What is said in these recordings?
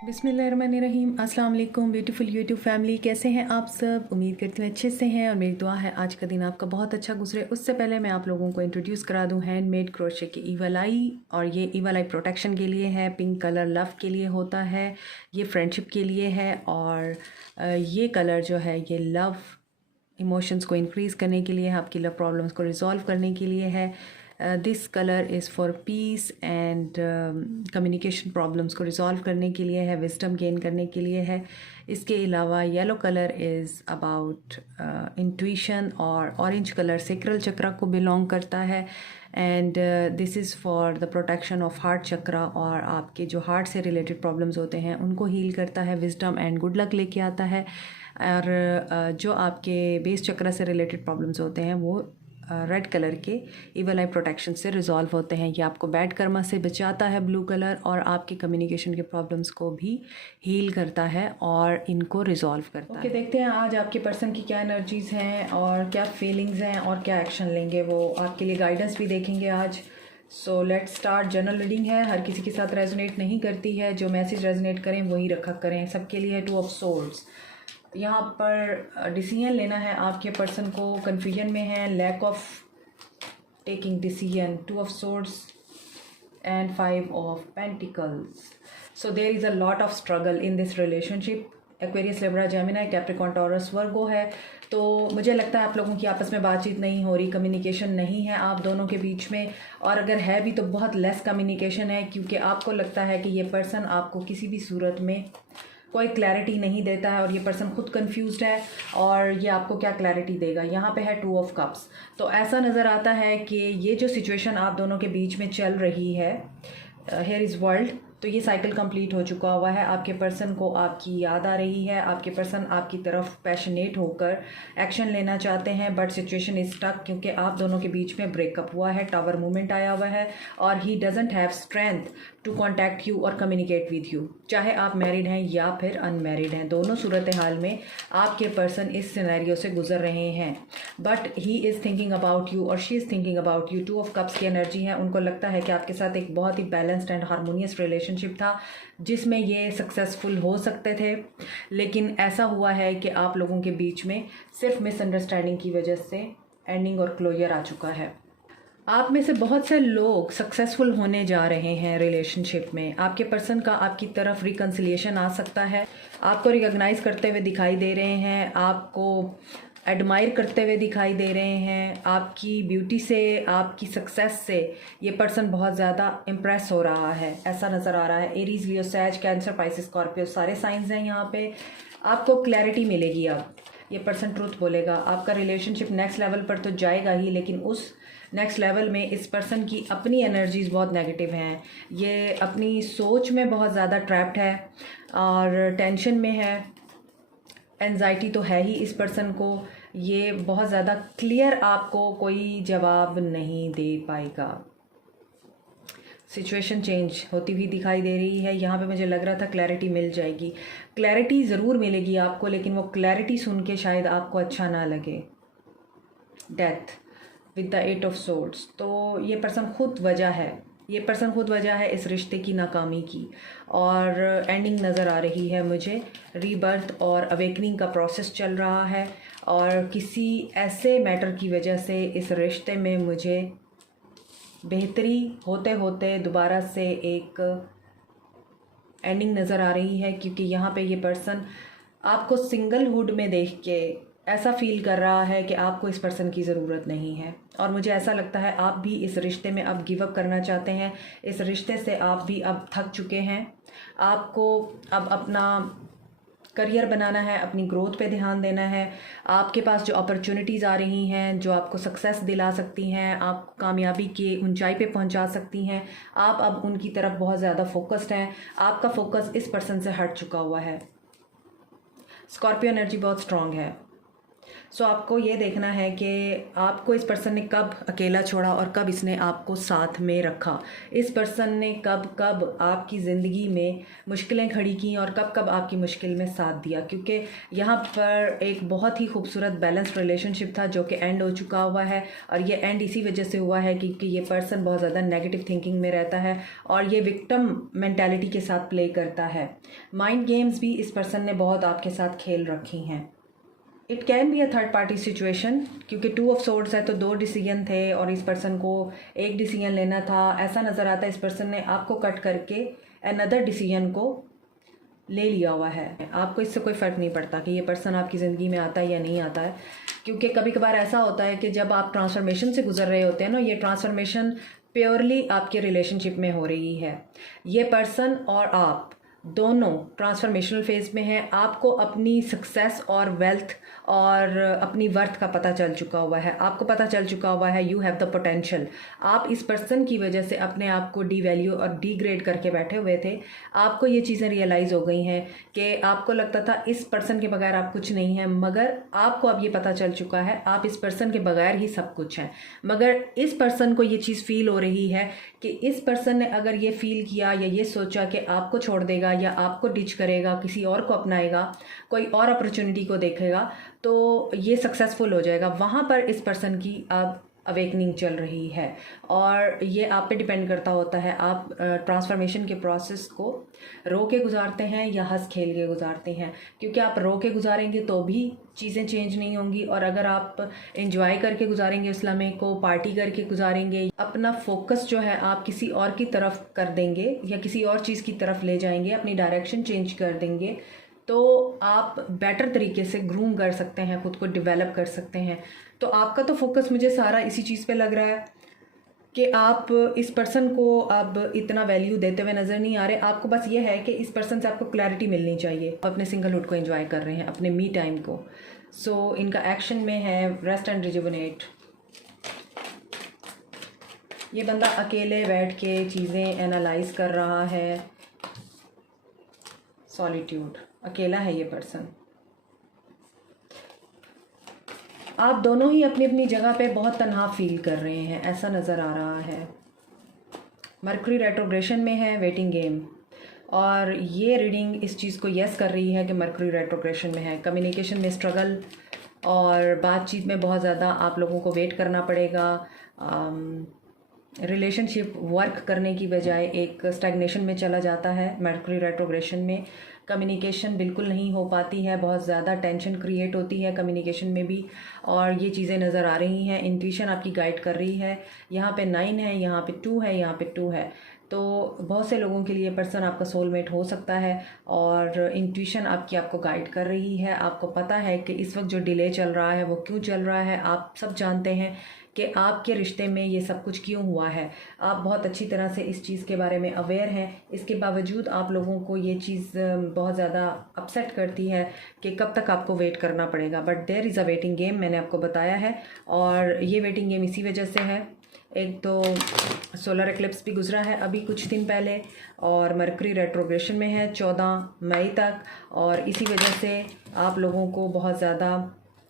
बिस्मिल्लाहिर्रहमानिर्रहीम। अस्सलाम वालेकुम ब्यूटीफुल यूट्यूब फैमिली, कैसे हैं आप सब? उम्मीद करती हूँ अच्छे से हैं और मेरी दुआ है आज का दिन आपका बहुत अच्छा गुजरे। उससे पहले मैं आप लोगों को इंट्रोड्यूस करा दूँ हैंडमेड क्रोशे की ईवल आई। और ये ईवल आई प्रोटेक्शन के लिए है, पिंक कलर लव के लिए होता है, ये फ्रेंडशिप के लिए है। और ये कलर जो है ये लव इमोशंस को इंक्रीज़ करने के लिए है, आपकी लव प्रॉब्लम्स को रिजॉल्व करने के लिए है। This colour is for piece and communication problems को रिजॉल्व करने के लिए है, विजडम गेन करने के लिए है। इसके अलावा yellow colour is about intuition और ऑरेंज कलर सेक्रल चक्रा को बिलोंग करता है। And this is for the protection of heart chakra, और आपके जो हार्ट से रिलेटेड प्रॉब्लम्स होते हैं उनको हील करता है, विजडम एंड गुड लक लेके आता है। और जो आपके बेस चक्रा से रिलेटेड प्रॉब्लम्स होते हैं वो रेड कलर के ईवल आई प्रोटेक्शन से रिजॉल्व होते हैं। ये आपको बैड कर्मा से बचाता है ब्लू कलर, और आपके कम्युनिकेशन के प्रॉब्लम्स को भी हील करता है और इनको रिजॉल्व करता है। देखते हैं आज आपके पर्सन की क्या एनर्जीज़ हैं और क्या फीलिंग्स हैं और क्या एक्शन लेंगे। वो आपके लिए गाइडेंस भी देखेंगे आज। So let's start. General reading है, हर किसी के साथ रेजोनेट नहीं करती है, जो मैसेज रेजोनेट करें वही रखा करें। सबके लिए 2 ऑफ सोर्ड्स। यहाँ पर डिसीजन लेना है, आपके पर्सन को कन्फ्यूजन में है, lack of taking decision, 2 of swords and 5 of pentacles. So there is a lot of struggle in this relationship. Aquarius, Libra, Gemini, Capricorn, Taurus, Virgo है। तो मुझे लगता है आप लोगों की आपस में बातचीत नहीं हो रही, कम्युनिकेशन नहीं है आप दोनों के बीच में, और अगर है भी तो बहुत लेस कम्युनिकेशन है, क्योंकि आपको लगता है कि ये पर्सन आपको किसी भी सूरत में कोई क्लैरिटी नहीं देता है और ये पर्सन खुद कंफ्यूज्ड है, और ये आपको क्या क्लैरिटी देगा। यहाँ पे है 2 ऑफ कप्स। तो ऐसा नज़र आता है कि ये जो सिचुएशन आप दोनों के बीच में चल रही है, हियर इज़ वर्ल्ड, तो ये साइकिल कंप्लीट हो चुका हुआ है। आपके पर्सन को आपकी याद आ रही है, आपके पर्सन आपकी तरफ पैशनेट होकर एक्शन लेना चाहते हैं, बट सिचुएशन इज स्टक, क्योंकि आप दोनों के बीच में ब्रेकअप हुआ है, टावर मूवमेंट आया हुआ है, और he doesn't have strength to contact you और कम्युनिकेट विद यू। चाहे आप मैरिड हैं या फिर अनमैरिड हैं, दोनों सूरत हाल में आपके पर्सन इस सिनेरियो से गुजर रहे हैं, but he is thinking about you और she is thinking about you. 2 of cups की एनर्जी है। उनको लगता है कि आपके साथ एक बहुत ही बैलेंस्ड एंड हारमोनियस रिलेशनशिप था, जिसमें ये सक्सेसफुल हो सकते थे, लेकिन ऐसा हुआ है कि आप लोगों के बीच में सिर्फ मिसअंडरस्टैंडिंग की वजह से एंडिंग और क्लोजर आ चुका है। आप में से बहुत से लोग सक्सेसफुल होने जा रहे हैं रिलेशनशिप में। आपके पर्सन का आपकी तरफ रिकन्सिलिएशन आ सकता है, आपको रिकॉग्नाइज करते हुए दिखाई दे रहे हैं, आपको एडमायर करते हुए दिखाई दे रहे हैं, आपकी ब्यूटी से, आपकी सक्सेस से ये पर्सन बहुत ज़्यादा इम्प्रेस हो रहा है, ऐसा नज़र आ रहा है। एरीज, लियो, सैज, कैंसर, पाइसिस, स्कॉर्पियो, सारे साइंस हैं यहाँ पे। आपको क्लैरिटी मिलेगी। अब ये पर्सन ट्रूथ बोलेगा। आपका रिलेशनशिप नेक्स्ट लेवल पर तो जाएगा ही, लेकिन उस नेक्स्ट लेवल में इस पर्सन की अपनी एनर्जीज़ बहुत नेगेटिव हैं। ये अपनी सोच में बहुत ज़्यादा ट्रैप्ड है और टेंशन में है, एंजाइटी तो है ही इस पर्सन को। ये बहुत ज़्यादा क्लियर आपको कोई जवाब नहीं दे पाएगा। सिचुएशन चेंज होती हुई दिखाई दे रही है। यहाँ पे मुझे लग रहा था क्लैरिटी मिल जाएगी, क्लैरिटी ज़रूर मिलेगी आपको, लेकिन वो क्लैरिटी सुन के शायद आपको अच्छा ना लगे। Death with the 8 of swords. तो ये पर्सन खुद वजह है, ये पर्सन खुद वजह है इस रिश्ते की नाकामी की, और एंडिंग नज़र आ रही है मुझे। रीबर्थ और अवेकनिंग का प्रोसेस चल रहा है, और किसी ऐसे मैटर की वजह से इस रिश्ते में मुझे बेहतरी होते होते दोबारा से एक एंडिंग नज़र आ रही है, क्योंकि यहाँ पे ये पर्सन आपको सिंगलहुड में देख के ऐसा फील कर रहा है कि आपको इस पर्सन की ज़रूरत नहीं है, और मुझे ऐसा लगता है आप भी इस रिश्ते में अब गिव अप करना चाहते हैं। इस रिश्ते से आप भी अब थक चुके हैं। आपको अब अपना करियर बनाना है, अपनी ग्रोथ पे ध्यान देना है। आपके पास जो अपॉर्चुनिटीज़ आ रही हैं, जो आपको सक्सेस दिला सकती हैं, आपको कामयाबी की ऊंचाई पे पहुंचा सकती हैं, आप अब उनकी तरफ बहुत ज़्यादा फोकस्ड हैं। आपका फोकस इस पर्सन से हट चुका हुआ है। स्कॉर्पियो एनर्जी बहुत स्ट्रांग है। सो आपको ये देखना है कि आपको इस पर्सन ने कब अकेला छोड़ा और कब इसने आपको साथ में रखा। इस पर्सन ने कब कब आपकी ज़िंदगी में मुश्किलें खड़ी की और कब कब आपकी मुश्किल में साथ दिया, क्योंकि यहाँ पर एक बहुत ही खूबसूरत बैलेंस्ड रिलेशनशिप था जो कि एंड हो चुका हुआ है। और ये एंड इसी वजह से हुआ है क्योंकि ये पर्सन बहुत ज़्यादा नेगेटिव थिंकिंग में रहता है और ये विक्टिम मेंटालिटी के साथ प्ले करता है। माइंड गेम्स भी इस पर्सन ने बहुत आपके साथ खेल रखी हैं। It can be a third party situation, क्योंकि 2 ऑफ सोर्ड्स है तो 2 डिसीजन थे और इस पर्सन को एक डिसीजन लेना था। ऐसा नज़र आता है इस पर्सन ने आपको कट करके अनदर डिसीजन को ले लिया हुआ है। आपको इससे कोई फ़र्क नहीं पड़ता कि ये पर्सन आपकी ज़िंदगी में आता है या नहीं आता है, क्योंकि कभी कभार ऐसा होता है कि जब आप ट्रांसफॉर्मेशन से गुजर रहे होते हैं ना, ये ट्रांसफॉर्मेशन प्योरली आपके रिलेशनशिप में हो रही है। ये पर्सन और आप दोनों ट्रांसफॉर्मेशनल फेज़ में हैं। आपको अपनी सक्सेस और वेल्थ और अपनी वर्थ का पता चल चुका हुआ है। आपको पता चल चुका हुआ है यू हैव द पोटेंशियल। आप इस पर्सन की वजह से अपने आप को डीवैल्यू और डीग्रेड करके बैठे हुए थे। आपको ये चीज़ें रियलाइज़ हो गई हैं कि आपको लगता था इस पर्सन के बगैर आप कुछ नहीं हैं, मगर आपको अब ये पता चल चुका है आप इस पर्सन के बगैर ही सब कुछ हैं। मगर इस पर्सन को ये चीज़ फील हो रही है कि इस पर्सन ने अगर ये फील किया या ये सोचा कि आपको छोड़ देगा या आपको डिच करेगा, किसी और को अपनाएगा, कोई और अपॉर्चुनिटी को देखेगा, तो ये सक्सेसफुल हो जाएगा। वहाँ पर इस पर्सन की अब अवेकनिंग चल रही है और ये आप पे डिपेंड करता होता है आप ट्रांसफॉर्मेशन के प्रोसेस को रो के गुजारते हैं या हंस खेल के गुजारते हैं। क्योंकि आप रो के गुजारेंगे तो भी चीज़ें चेंज नहीं होंगी, और अगर आप एंजॉय करके गुजारेंगे, इस लम्हे को पार्टी करके गुजारेंगे, अपना फोकस जो है आप किसी और की तरफ कर देंगे या किसी और चीज़ की तरफ ले जाएंगे, अपनी डायरेक्शन चेंज कर देंगे, तो आप बेटर तरीके से ग्रूम कर सकते हैं, खुद को डेवलप कर सकते हैं। तो आपका तो फोकस मुझे सारा इसी चीज़ पे लग रहा है कि आप इस पर्सन को अब इतना वैल्यू देते हुए नज़र नहीं आ रहे। आपको बस ये है कि इस पर्सन से आपको क्लैरिटी मिलनी चाहिए। अपने सिंगलहुड को एंजॉय कर रहे हैं, अपने मी टाइम को। सो इनका एक्शन में है रेस्ट एंड रिजुवनेट। ये बंदा अकेले बैठ के चीज़ें एनालाइज कर रहा है। सॉलिट्यूड, अकेला है ये पर्सन। आप दोनों ही अपनी अपनी जगह पे बहुत तन्हा फील कर रहे हैं, ऐसा नज़र आ रहा है। मरकरी रेट्रोग्रेशन में है, वेटिंग गेम, और ये रीडिंग इस चीज़ को यस कर रही है कि मरकरी रेट्रोग्रेशन में है। कम्युनिकेशन में स्ट्रगल और बातचीत में बहुत ज़्यादा आप लोगों को वेट करना पड़ेगा। रिलेशनशिप वर्क करने की बजाय एक स्टैग्नेशन में चला जाता है मरकरी रेट्रोग्रेशन में। कम्युनिकेशन बिल्कुल नहीं हो पाती है, बहुत ज़्यादा टेंशन क्रिएट होती है कम्युनिकेशन में भी, और ये चीज़ें नज़र आ रही हैं। इंट्यूशन आपकी गाइड कर रही है। यहाँ पे 9 है, यहाँ पे 2 है, यहाँ पे 2 है। तो बहुत से लोगों के लिए पर्सन आपका सोलमेट हो सकता है और इंट्यूशन आपको गाइड कर रही है। आपको पता है कि इस वक्त जो डिले चल रहा है वो क्यों चल रहा है। आप सब जानते हैं कि आपके रिश्ते में ये सब कुछ क्यों हुआ है। आप बहुत अच्छी तरह से इस चीज़ के बारे में अवेयर हैं। इसके बावजूद आप लोगों को ये चीज़ बहुत ज़्यादा अपसेट करती है कि कब तक आपको वेट करना पड़ेगा। But there is a waiting game, मैंने आपको बताया है, और ये वेटिंग गेम इसी वजह से है। एक तो सोलर एक्लिप्स भी गुजरा है अभी कुछ दिन पहले, और मरकरी रेट्रोग्रेशन में है 14 मई तक, और इसी वजह से आप लोगों को बहुत ज़्यादा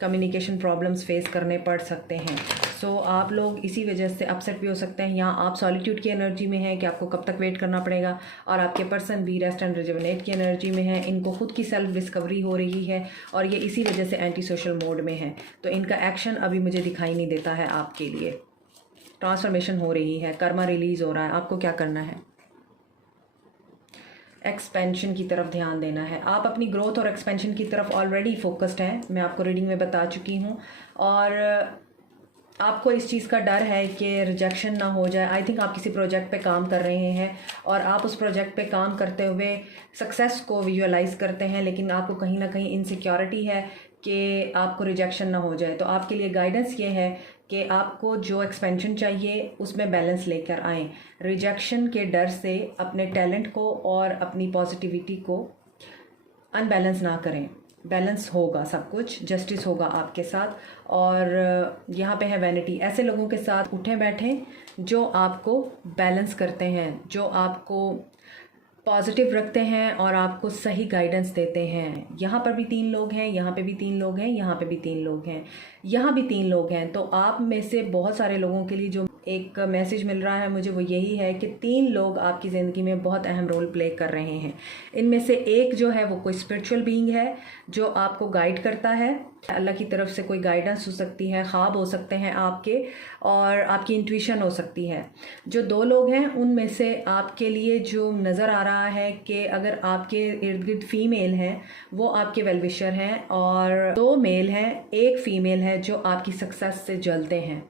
कम्युनिकेशन प्रॉब्लम्स फेस करने पड़ सकते हैं। सो आप लोग इसी वजह से अपसेट भी हो सकते हैं। यहाँ आप सॉलिट्यूड की एनर्जी में हैं कि आपको कब तक वेट करना पड़ेगा, और आपके पर्सन भी रेस्ट एंड रिजुवनेट की एनर्जी में है। इनको खुद की सेल्फ डिस्कवरी हो रही है और ये इसी वजह से एंटी सोशल मोड में है। तो इनका एक्शन अभी मुझे दिखाई नहीं देता है आपके लिए। ट्रांसफॉर्मेशन हो रही है, कर्मा रिलीज हो रहा है। आपको क्या करना है? एक्सपेंशन की तरफ ध्यान देना है। आप अपनी ग्रोथ और एक्सपेंशन की तरफ ऑलरेडी फोकस्ड हैं, मैं आपको रीडिंग में बता चुकी हूँ। और आपको इस चीज़ का डर है कि रिजेक्शन ना हो जाए। आई थिंक आप किसी प्रोजेक्ट पे काम कर रहे हैं और आप उस प्रोजेक्ट पे काम करते हुए सक्सेस को विजुअलाइज करते हैं, लेकिन आपको कहीं ना कहीं इनसिक्योरिटी है कि आपको रिजेक्शन ना हो जाए। तो आपके लिए गाइडेंस ये है कि आपको जो एक्सपेंशन चाहिए उसमें बैलेंस लेकर आएँ। रिजेक्शन के डर से अपने टैलेंट को और अपनी पॉजिटिविटी को अनबैलेंस ना करें। बैलेंस होगा, सब कुछ जस्टिस होगा आपके साथ। और यहाँ पे है वैनिटी। ऐसे लोगों के साथ उठें बैठें जो आपको बैलेंस करते हैं, जो आपको पॉजिटिव रखते हैं और आपको सही गाइडेंस देते हैं। यहाँ पर भी 3 लोग हैं, यहाँ पे भी 3 लोग हैं, यहाँ पे भी 3 लोग हैं, यहाँ भी 3 लोग हैं। तो आप में से बहुत सारे लोगों के लिए जो एक मैसेज मिल रहा है मुझे वो यही है कि 3 लोग आपकी ज़िंदगी में बहुत अहम रोल प्ले कर रहे हैं। इनमें से एक जो है वो कोई स्पिरिचुअल बीइंग है जो आपको गाइड करता है। अल्लाह की तरफ से कोई गाइडेंस हो सकती है, ख्वाब हो सकते हैं आपके, और आपकी इंट्यूशन हो सकती है। जो 2 लोग हैं उनमें से आपके लिए जो नज़र आ रहा है कि अगर आपके इर्द गिर्द फीमेल हैं वो आपके वेलविशर हैं, और 2 मेल हैं, 1 फीमेल है जो आपकी सक्सेस से जलते हैं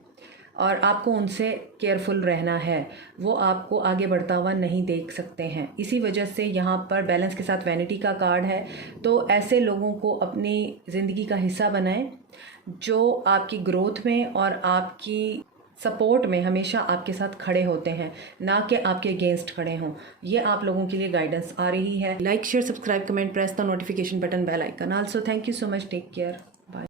और आपको उनसे केयरफुल रहना है। वो आपको आगे बढ़ता हुआ नहीं देख सकते हैं। इसी वजह से यहाँ पर बैलेंस के साथ वैनिटी का कार्ड है। तो ऐसे लोगों को अपनी ज़िंदगी का हिस्सा बनाएं जो आपकी ग्रोथ में और आपकी सपोर्ट में हमेशा आपके साथ खड़े होते हैं, ना कि आपके अगेंस्ट खड़े हों। ये आप लोगों के लिए गाइडेंस आ रही है। Like, share, subscribe, comment, press the notification button, bell icon. Also thank you so much, take care.